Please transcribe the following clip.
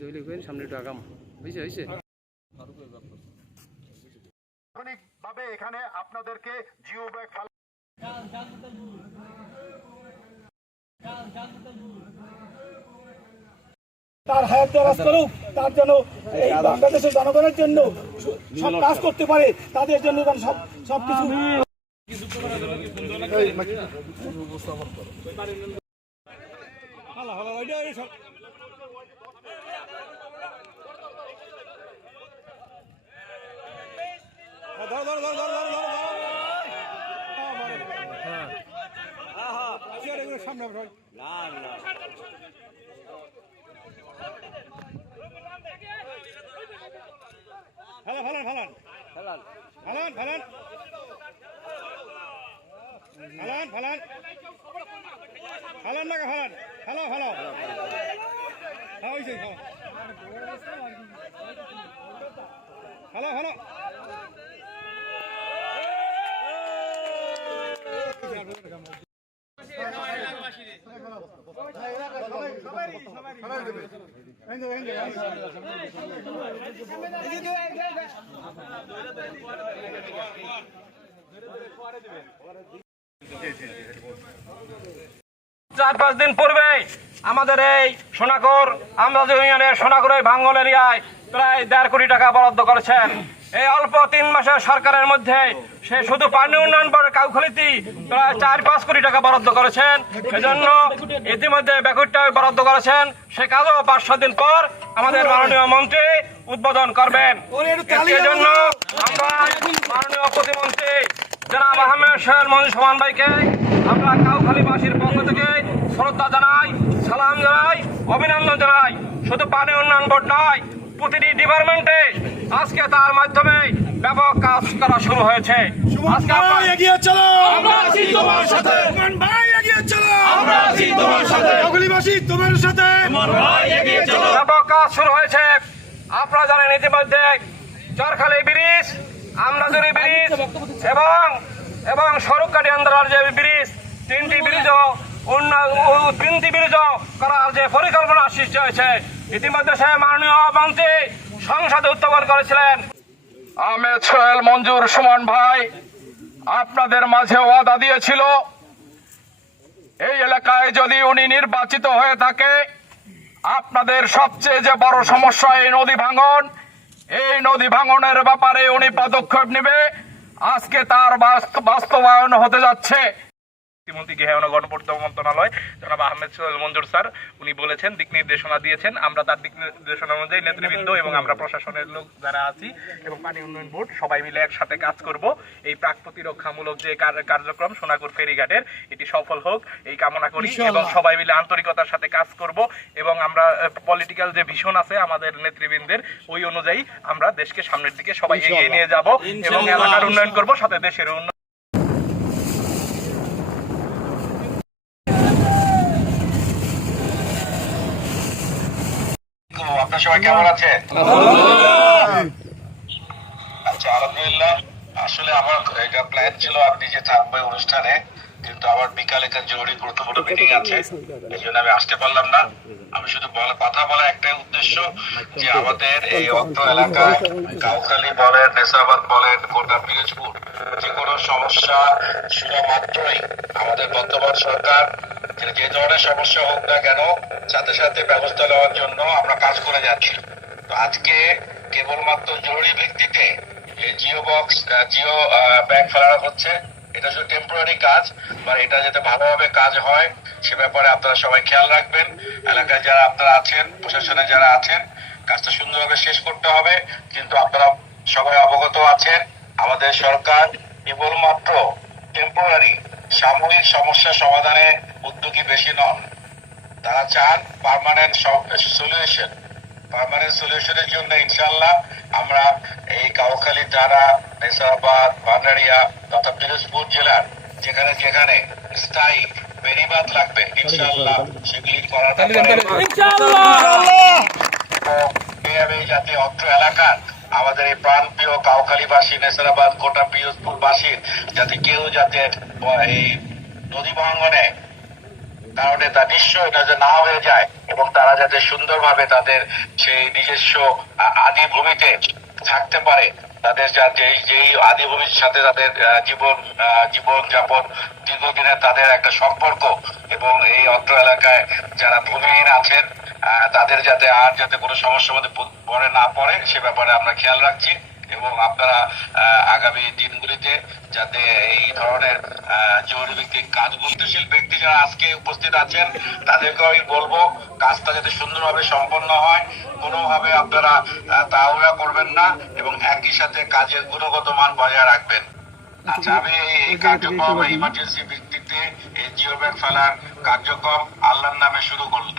জৈলি করেন সামনে একটু আগাম হয়েছে হয়েছে ভাবে এখানে আপনাদেরকে জিও ব্যাগ তার হায়াত রাজ করুক, তার জন্য এই বাংলাদেশের জনগণের জন্য সব কাজ করতে পারে, তাদের জন্য সবকিছু সামনে চার পাঁচ দিন পূর্বে আমাদের এই সোনাকোর আমরাজ ইউনিয়নের সোনাকোর ভাঙ্গল এরিয়ায় প্রায় 1.5 কোটি টাকা বরাদ্দ করেছেন। এই অল্প 3 মাসের সরকারের মধ্যে সে শুধু পানি উন্নয়ন বোর্ডের কাউখালীতে প্রায় 4-5 কোটি টাকা বরাদ্দ করেছেন। সেজন্য ইতিমধ্যে ব্যাকুটটা বরাদ্দ করেছেন, সে কাজও 5-6 দিন পর আমাদের মাননীয় মন্ত্রী উদ্বোধন করবেন। সেজন্য আমরা মাননীয় প্রতিমন্ত্রী জনাব আহমেদ সোহেল মঞ্জুর সোমান ভাইকে আমরা কাউখালীবাসীর পক্ষ থেকে শ্রদ্ধা জানাই, সালাম জানাই, অভিনন্দন জানাই। শুধু পানি উন্নয়ন বোর্ড নয়, প্রতিটি ডিপার্টমেন্টে আজকে তার মাধ্যমে ব্যাপক কাজ করা শুরু হয়েছে। ব্যাপক কাজ শুরু হয়েছে। আপনারা জানেন ইতিমধ্যে চরখালী ব্রিজ, আমরাজুরি ব্রিজ এবং সরকারি আন্দোলন যে ব্রিজ, 3টি ব্রিজও করার যে পরিকল্পনা সৃষ্টি হয়েছে, ইতিমধ্যে সে মাননীয় মন্ত্রী সংসদে উত্থাপন করেছিলেন। আহমেদ সোহেল মঞ্জুর সুমন ভাই আপনাদের মাঝে ওয়াদা দিয়েছিল, এই এলাকায় যদি উনি নির্বাচিত হয়ে থাকে আপনাদের সবচেয়ে যে বড় সমস্যা এই নদী ভাঙন, এই নদী ভাঙনের ব্যাপারে উনি পদক্ষেপ নেবে। আজকে তার বাস্তবায়ন হতে যাচ্ছে। প্রতিমন্ত্রী গৃহ গণপূর্ত মন্ত্রণালয় জনাব আহমেদ সোহেল মঞ্জুর স্যার উনি বলেছেন, দিক নির্দেশনা দিয়েছেন। আমরা তার দিক নির্দেশনা অনুযায়ী নেতৃবৃন্দ এবং আমরা প্রশাসনের লোক যারা আছি এবং পানি উন্নয়ন বোর্ড সবাই মিলে একসাথে কাজ করব। এই প্রাক প্রতিরক্ষামূলক যে কার্যক্রম সোনাকোর ফেরিঘাটের, এটি সফল হোক এই কামনা করি এবং সবাই মিলে আন্তরিকতার সাথে কাজ করব। এবং আমরা পলিটিক্যাল যে ভিশন আছে আমাদের নেতৃবৃন্দের, ওই অনুযায়ী আমরা দেশকে সামনের দিকে সবাই এগিয়ে নিয়ে যাব এবং এলাকার উন্নয়ন করব, সাথে দেশের উন্নয়ন। আপনার সবাই কেমন আছে? আচ্ছা, আলহামদুলিল্লাহ। আসলে আমার এটা প্ল্যান ছিল আপনি যে থাকবে অনুষ্ঠানে, কিন্তু আমার বিকালে একটা জরুরি গুরুত্বপূর্ণ মিটিং আছে, এই জন্য আমি আসতে পারলাম না। আমি শুধু কথা বলা একটাই উদ্দেশ্য যে আমাদের এই অত্র এলাকায় কাউখালী বলেন, নেসাবাদ বলেন, গোটা পিরোজপুর যে কোনো সমস্যা শোনা মাত্রই আমাদের বর্তমান সরকার যে ধরনের সমস্যা হোক না কেন সাথে সাথে ব্যবস্থা নেওয়ার জন্য আমরা কাজ করে যাচ্ছি। তো আজকে কেবলমাত্র জরুরি ভিত্তিতে জিও ব্যাগ ফেলানো হচ্ছে। এটা শুধু টেম্পোরারি কাজ, বা এটা যাতে ভালোভাবে কাজ হয় সে ব্যাপারে আপনারা সবাই খেয়াল রাখবেন। এলাকায় যারা আপনারা আছেন, প্রশাসনে যারা আছেন, কাজটা সুন্দরভাবে শেষ করতে হবে। কিন্তু আপনারা সবাই অবগত আছেন আমাদের সরকার কেবলমাত্র টেম্পোরারি সাময়িক সমস্যা সমাধানে উদ্যোগী বেশি নন, তারা চান পার্মানেন্ট সলিউশন। পার্মানেন্ট সলিউশনের জন্য ইনশাআল্লাহ আমরা এই কাউখালী, দ্বারা, নেসাবাদ, ভান্ডারিয়া তথা পিরোজপুর জেলার যেখানে যেখানে স্থায়ী বেড়িবাঁধ লাগবে ইনশাআল্লাহ সেগুলি করার যাতে অত্র এলাকার আমাদের এই প্রাণপ্রিয় কাউখালীবাসী, নেসারাবাদ, গোটা পিরোজপুরবাসীর যাতে কেউ যাতে এই নদী ভাঙনে কারণে তা নিশ্চয় এটা যে না হয়ে যায় এবং তারা যাতে সুন্দরভাবে তাদের সেই নিজস্ব আদি ভূমিতে থাকতে পারে, তাদের যেই আদি ভূমির সাথে তাদের জীবন যাপন দীর্ঘদিনের তাদের একটা সম্পর্ক, এবং এই অত্র এলাকায় যারা ভূমিহীন আছেন তাদের যাতে কোনো সমস্যার মধ্যে না পড়ে সে ব্যাপারে আমরা খেয়াল রাখছি। এবং আপনারা আগামী দিনগুলিতে যাতে এই ধরনের জরুরি ভিত্তিক কাজগুলোশীল ব্যক্তি যারা আজকে উপস্থিত আছেন তাদেরকে আমি বলবো কাজটা যাতে সুন্দরভাবে সম্পন্ন হয়, কোনোভাবে আপনারা তাড়াহুড়া করবেন না এবং একই সাথে কাজের গুণগত মান বজায় রাখবেন। আচ্ছা, আমি এই কার্যক্রম ইমার্জেন্সি ভিত্তিতে এই জিও ব্যাগ ফেলার কার্যক্রম আল্লাহর নামে শুরু করলাম।